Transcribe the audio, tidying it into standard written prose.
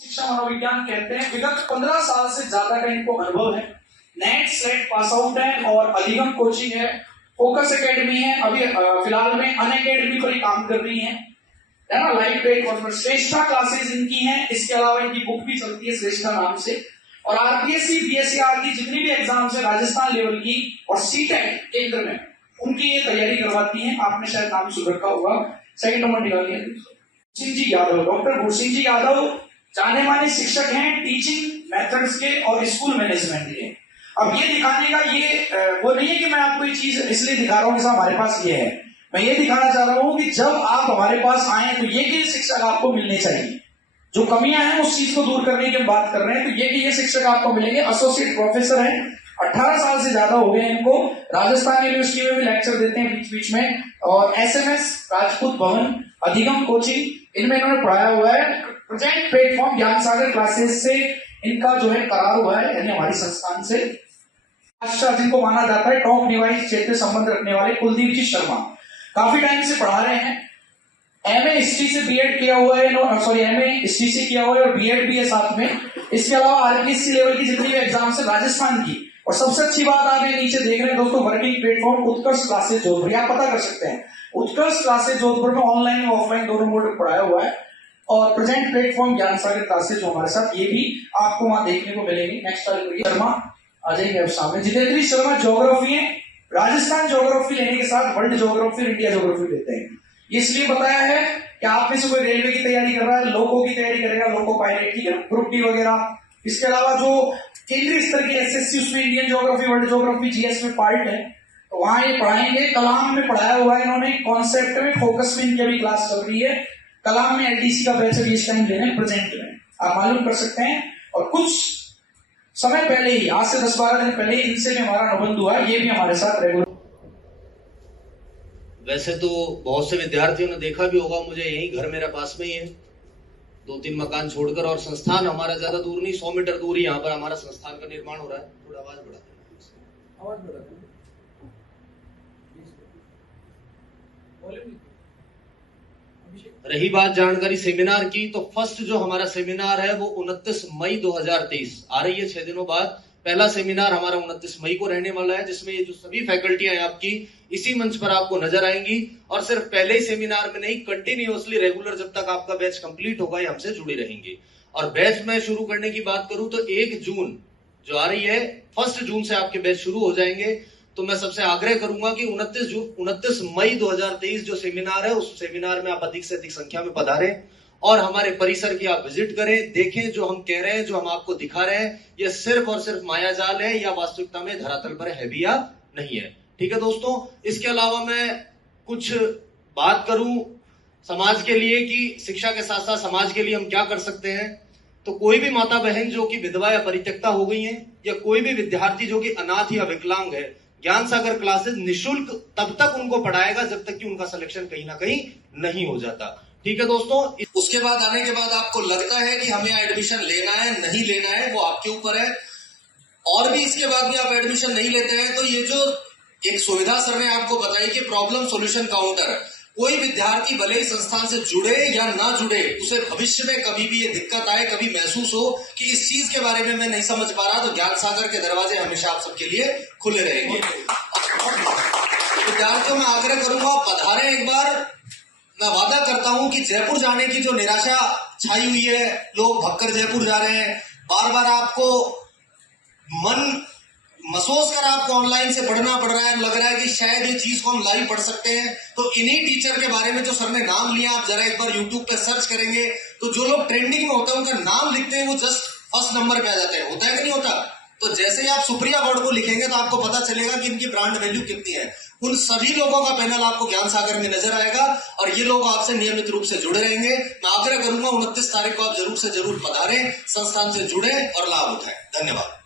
शिक्षा मनोविज्ञान कहते हैं। विगत 15 साल से ज्यादा का इनको अनुभव है। नेट स्लेट पास आउट है और अधिगम कोचिंग है, फोकस एकेडमी है, अभी फिलहाल में अनअकैडमी पर ही काम कर रही है ना, लाइव पेड कॉन्फ्रेंस। श्रेष्ठा क्लासेस इनकी हैं, इसके अलावा इनकी बुक भी चलती है श्रेष्ठा नाम से। और आरपीएससी बीएससीआर की जितनी भी एग्जाम्स है राजस्थान लेवल की और सीटेट केंद्र में, उनकी ये तैयारी करवाती हैं। आपने शायद नाम सुन रखा होगा। सेकंड नंबर निकालिए, सिंह जी यादव। डॉक्टर भूसिंह जी यादव जाने माने शिक्षक हैं टीचिंग मेथड्स के और स्कूल मैनेजमेंट के। अब ये दिखाने का ये वो नहीं है कि मैं आपको ये चीज इसलिए दिखा रहा हूँ कि हमारे पास ये है। मैं ये दिखाना चाह रहा हूँ कि जब आप हमारे पास आए तो ये शिक्षक आपको मिलने चाहिए। जो कमियां हैं उस चीज को दूर करने की हम बात कर रहे हैं। तो ये शिक्षक आपको मिलेंगे। एसोसिएट प्रोफेसर हैं, 18 साल से ज्यादा हो गए इनको। राजस्थान यूनिवर्सिटी में भी लेक्चर देते हैं बीच बीच में। और एसएमएस राजपूत भवन अधिगम कोचिंग इनमें इन्होंने पढ़ाया हुआ है। प्रेजेंट प्लेटफॉर्म ज्ञान सागर क्लासेस से इनका जो है करार हुआ है, यानी हमारी संस्थान से। जिनको माना जाता है टॉप डिवाइस क्षेत्र संबंध रखने वाले कुलदीप जी शर्मा, काफी टाइम से पढ़ा रहे हैं। एमए हिस्ट्री से बीएड किया हुआ है, एमए हिस्ट्री से किया हुआ है और बीएड भी है साथ में। इसके अलावा आरपीएससी लेवल की जितनी भी एग्जाम है राजस्थान की। और सबसे अच्छी बात आप ये नीचे देख रहे हैं दोस्तों, वर्किंग प्लेटफॉर्म उत्कर्ष क्लासेस जोधपुर। आप पता कर सकते हैं उत्कर्ष क्लासेस जोधपुर में ऑनलाइन और ऑफलाइन दोनों मोड में पढ़ाया हुआ है। और प्रेजेंट प्लेटफॉर्म ज्ञान सागर क्लासेस जो हमारे साथ, ये भी आपको वहां देखने को मिलेगी। नेक्स्ट शर्मा आ जाएंगे अब सामने। जितेंद्री शर्मा ज्योग्राफी है, राजस्थान ज्योग्राफी लेने के साथ वर्ल्ड ज्योग्राफी और इंडिया ज्योग्राफी लेते हैं। इसलिए बताया है कि आप में से कोई रेलवे की तैयारी कर रहा है, लोको की तैयारी करेगा, लोको पायलट की, ग्रुप डी वगैरह। इसके अलावा जो केंद्रीय स्तर की एसएससी, उसमें Indian geography, world geography, GS में पार्ट है, तो वहां ये पढ़ाएंगे। कलाम में पढ़ाया हुआ है इन्होंने, कॉन्सेप्ट में, फोकस में इनकी अभी क्लास चल रही है। कलाम में एलडीसी का बैच इस टाइम ले रहे हैं प्रेजेंट में, आप मालूम कर सकते हैं। और कुछ समय पहले ही, आज से 10-12 दिन पहले इनसे भी हमारा अनुबंध हुआ, ये भी हमारे साथ रेगुलर। वैसे तो बहुत से विद्यार्थियों ने देखा भी होगा, मुझे यही घर मेरे पास में ही है, 2-3 मकान छोड़कर। और संस्थान हमारा ज्यादा दूर नहीं, 100 मीटर दूर ही यहाँ पर हमारा संस्थान का निर्माण हो रहा है। थोड़ा आवाज बढ़ा। रही बात जानकारी सेमिनार की, तो फर्स्ट जो हमारा सेमिनार है वो 29 मई 2023 आ रही है, 6 दिनों बाद। पहला सेमिनार हमारा 29 मई को रहने वाला है, जिसमें ये जो सभी फैकल्टियां हैं आपकी इसी मंच पर आपको नजर आएंगी। और सिर्फ पहले ही सेमिनार में नहीं, कंटिन्यूअसली रेगुलर जब तक आपका बैच कंप्लीट होगा, ये हमसे जुड़ी रहेंगी। और बैच में शुरू करने की बात करूं तो 1 जून जो आ रही है, 1 जून से आपके बैच शुरू हो जाएंगे। तो मैं सबसे आग्रह करूंगा कि 29 मई 2023 जो सेमिनार है, उस सेमिनार में आप अधिक से अधिक संख्या में पधारें और हमारे परिसर की आप विजिट करें। देखें जो हम कह रहे हैं, जो हम आपको दिखा रहे हैं, ये सिर्फ और सिर्फ मायाजाल है या वास्तविकता में धरातल पर है भी या नहीं है। ठीक है दोस्तों। इसके अलावा मैं कुछ बात करूं समाज के लिए कि शिक्षा के साथ साथ समाज के लिए हम क्या कर सकते हैं। तो कोई भी माता बहन जो कि विधवा या परित्यक्ता हो गई है, या कोई भी विद्यार्थी जो कि अनाथ या विकलांग है, ज्ञान सागर क्लासेस निःशुल्क तब तक उनको पढ़ाएगा जब तक कि उनका सिलेक्शन कहीं ना कहीं नहीं हो जाता। ठीक है दोस्तों। उसके बाद आने के बाद आपको लगता है कि हमें एडमिशन लेना है, नहीं लेना है, वो आपके ऊपर है। और भी इसके बाद भी आप एडमिशन नहीं लेते हैं तो ये जो एक सुविधा सर ने आपको बताई कि प्रॉब्लम सॉल्यूशन काउंटर, कोई विद्यार्थी भले ही संस्थान से जुड़े या ना जुड़े, उसे भविष्य में कभी भी ये दिक्कत आए, कभी महसूस हो कि इस चीज के बारे में मैं नहीं समझ पा रहा, तो ज्ञान सागर के दरवाजे हमेशा आप सबके लिए खुले रहेंगे। विद्यार्थियों में आग्रह करूंगा, पधारें एक बार। मैं वादा करता हूं कि जयपुर जाने की जो निराशा छाई हुई है, लोग भगकर जयपुर जा रहे हैं, बार बार आपको मन महसूस कर आपको ऑनलाइन से पढ़ना पड़ रहा है, लग रहा है कि शायद ये चीज को हम लाइव पढ़ सकते हैं, तो इन्हीं टीचर के बारे में जो सर ने नाम लिया, आप जरा एक बार यूट्यूब पे सर्च करेंगे तो जो लोग ट्रेंडिंग में होता है उनका नाम लिखते हैं, वो जस्ट फर्स्ट नंबर पे आ जाते हैं। होता है कि नहीं होता? तो जैसे ही आप सुप्रिया वर्ड को लिखेंगे तो आपको पता चलेगा कि इनकी ब्रांड वैल्यू कितनी है। उन सभी लोगों का पैनल आपको ज्ञान सागर में नजर आएगा और ये लोग आपसे नियमित रूप से जुड़े रहेंगे। मैं आग्रह करूंगा 29 तारीख को आप जरूर से जरूर पधारें, संस्थान से जुड़े और लाभ उठाएं। धन्यवाद।